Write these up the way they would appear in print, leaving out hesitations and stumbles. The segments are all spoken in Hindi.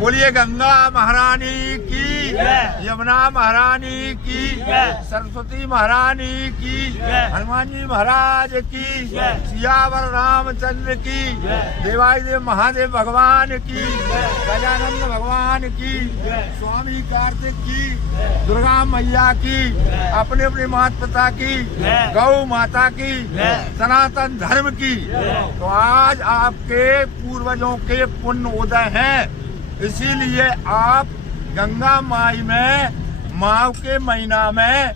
बोलिए गंगा महारानी की, यमुना महारानी की, सरस्वती महारानी की, हनुमान जी महाराज की, सियावर रामचंद्र की, देवादिदेव महादेव भगवान की, गजानंद भगवान की, स्वामी कार्तिक की, दुर्गा मैया की, अपने अपने माता पिता की, गौ माता की, सनातन धर्म की। तो आज आपके पूर्वजों के पुण्य उदय हैं, इसीलिए आप गंगा माई में माह के महीना में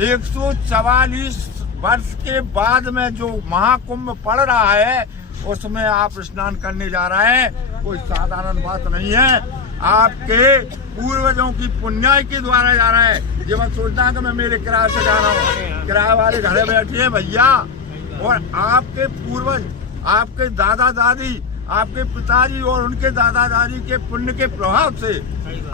144 वर्ष के बाद में जो महाकुंभ पड़ रहा है उसमें आप स्नान करने जा रहे हैं। कोई साधारण बात नहीं है, आपके पूर्वजों की पुण्याई के द्वारा जा रहा है। ये मत सोचना कि मैं मेरे किराए से जा रहा हूँ, किराए वाले घरे बैठे हैं भैया। और आपके पूर्वज, आपके दादा दादी, आपके पिताजी और उनके दादा दादी के पुण्य के प्रभाव से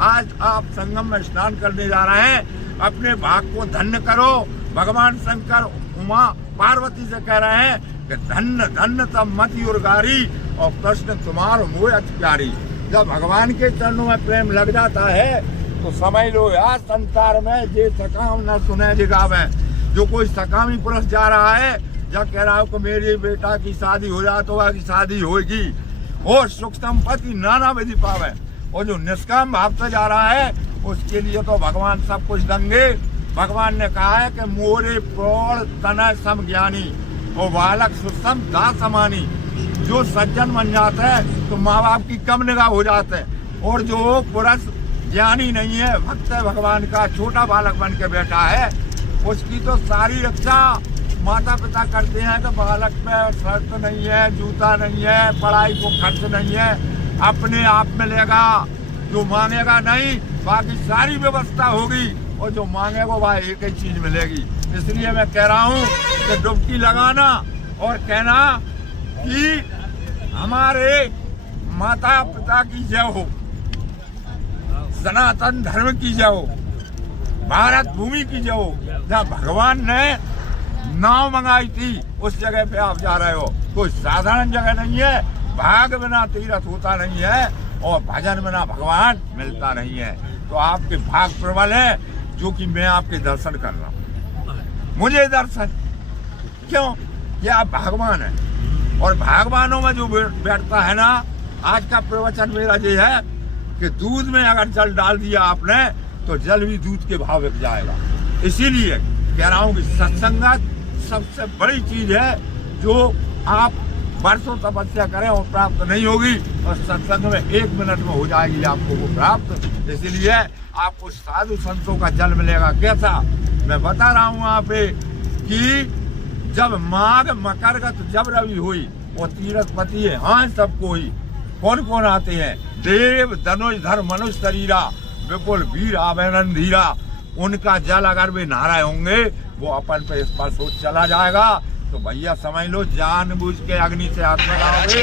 आज आप संगम में स्नान करने जा रहे हैं। अपने भाग को धन्य करो। भगवान शंकर उमा पार्वती से कह रहे हैं कि धन्य धन्य तब मति उर्गारी और कृष्ण तुम्हारो मोह अति प्यारी। जब भगवान के चरणों में प्रेम लग जाता है तो समझ लो यार, संसार में जे सकाम न सुने दिखावे। जो कोई सकामी पुरुष जा रहा है, जब कह रहा हो कि मेरी बेटा की शादी हो जाए तो वह शादी होगी और सुख संपत्ति नाना विधि पावे, और जो निष्काम भाव से जा रहा है उसके लिए तो भगवान सब कुछ देंगे। भगवान ने कहा है कि मोरे प्रौढ़ तनय सम ज्ञानी और बालक सुसम दास समानी। जो सज्जन बन जाता है तो माँ बाप की कम निगाह हो जाते हैं, और जो पुरुष ज्ञानी नहीं है, भक्त है भगवान का, छोटा बालक बन के बैठा है, उसकी तो सारी रक्षा माता पिता करते हैं। तो बालक में शर्त नहीं है, जूता नहीं है, पढ़ाई को खर्च नहीं है, अपने आप में लेगा। जो मांगेगा नहीं, बाकी सारी व्यवस्था होगी, और जो मांगेगा वह एक ही चीज मिलेगी। इसलिए मैं कह रहा हूँ कि डुबकी लगाना और कहना कि हमारे माता पिता की जय हो, सनातन धर्म की जय हो, भारत भूमि की जय हो। जहाँ भगवान ने नाव मंगाई थी उस जगह पे आप जा रहे हो। कोई साधारण जगह नहीं है। भाग बिना तीर्थ होता नहीं है, और भजन बिना भगवान मिलता नहीं है। तो आपके भाग प्रबल है, जो कि मैं आपके दर्शन कर रहा हूँ। मुझे दर्शन क्यों? ये आप भगवान है, और भगवानों में जो बैठता है ना, आज का प्रवचन मेरा ये है कि दूध में अगर जल डाल दिया आपने तो जल भी दूध के भाव बिक जाएगा। इसीलिए कह रहा हूँ कि सत्संगत सबसे बड़ी चीज है, जो आप वर्षों तपस्या करें और प्राप्त नहीं होगी, और सत्संग में 1 मिनट में हो जाएगी आपको वो प्राप्त। इसलिए आपको साधु संतों का जल मिलेगा। कैसा? मैं बता रहा हूँ यहाँ पे कि जब माघ मकरगत जब रवि हुई, वो तीर्थपति है, हाँ सबको ही। कौन कौन आते हैं? देव धनुष धर मनुष्य शरीरा, विपुल वीर आभरण धीरा। उनका जल अगर वे नहा होंगे, वो अपन पे स्पर्श हो चला जाएगा। तो भैया समझ लो, जानबूझ के अग्नि से हाथ लगाओगे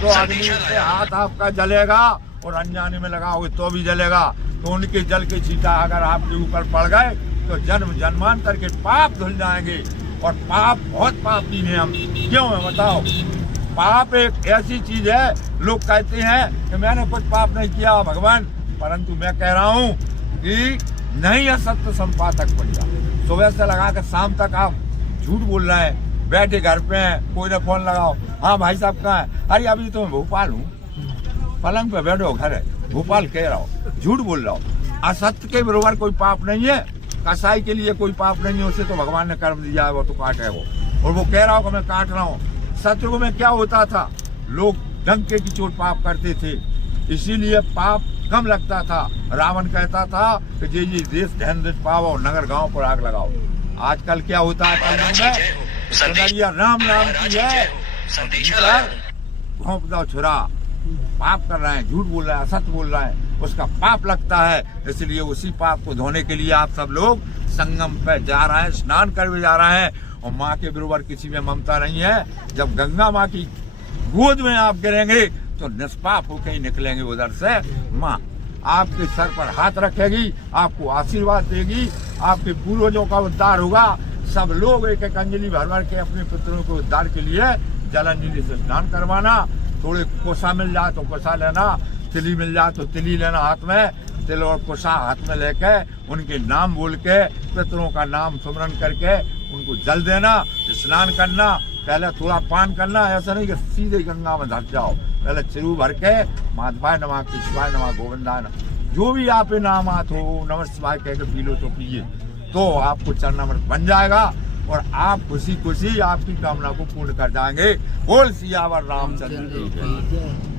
तो अग्नि से हाथ आपका जलेगा, और अनजाने में लगाओगे तो भी जलेगा। तो उनके जल के छींटा अगर आपके ऊपर पड़ गए तो जन्म जन्मांतर के पाप धुल जाएंगे। और पाप बहुत पापी हैं हम। क्यों है बताओ? पाप एक ऐसी चीज है, लोग कहते हैं कि मैंने कुछ पाप नहीं किया भगवान, परंतु मैं कह रहा हूँ कि नहीं है सत्य संपादक बढ़िया। सुबह से लगा कर शाम तक आप झूठ बोल रहे हैं, बैठे घर पे हैं, कोई ना फोन लगाओ, हाँ भाई साहब कहाँ है? अरे अभी तो मैं भोपाल हूँ, पलंग पे बैठो, घर है भोपाल, कह रहा हूँ, झूठ बोल रहा हूँ। असत्य के बराबर कोई पाप नहीं है। कसाई के लिए कोई पाप नहीं है, उसे तो भगवान ने कर्म दिया है, वो तो काटे वो, और वो कह रहा हूँ कि मैं काट रहा हूँ। सत्युग में क्या होता था? लोग डंके की चोट पाप करते थे, इसीलिए पाप कम लगता था। रावण कहता था कि जी देश ध्यान देश पाओ, नगर गांव पर आग लगाओ। आजकल क्या होता है? राम नाम की है, घोंप दो छुरा। पाप कर रहे हैं, झूठ बोल रहे हैं, असत्य बोल रहे हैं, उसका पाप लगता है। इसलिए उसी पाप को धोने के लिए आप सब लोग संगम पे जा रहे हैं, स्नान कर भी जा रहे हैं। और माँ के बराबर किसी में ममता नहीं है। जब गंगा माँ की गोद में आप गिरेंगे तो निष्पाप होकर ही निकलेंगे उधर से। माँ आपके सर पर हाथ रखेगी, आपको आशीर्वाद देगी, आपके पूर्वजों का उद्धार होगा। सब लोग एक एक अंजलि भर भर के अपने पुत्रों के उद्धार के लिए जल अंजलि से स्नान करवाना। थोड़े कोसा मिल जाए तो कोसा लेना, तिली मिल जाए तो तिली लेना हाथ में, तिल और कुशा हाथ में लेके उनके नाम बोल के पितरों का नाम सुमरन करके उनको जल देना, स्नान करना, पहले थोड़ा पान करना। ऐसा नहीं कि सीधे गंगा में धस जाओ, पहले चिरू भर के माधवाय नमः, कृष्णाय नमः, गोविंदाय नमः, जो भी आप नाम आत हो नमः शिवाय कह के पी लो तो पिए, तो आपको चरणामृत बन जाएगा और आप खुशी खुशी आपकी कामना को पूर्ण कर जाएंगे। बोल सियावर रामचंद्र की जय।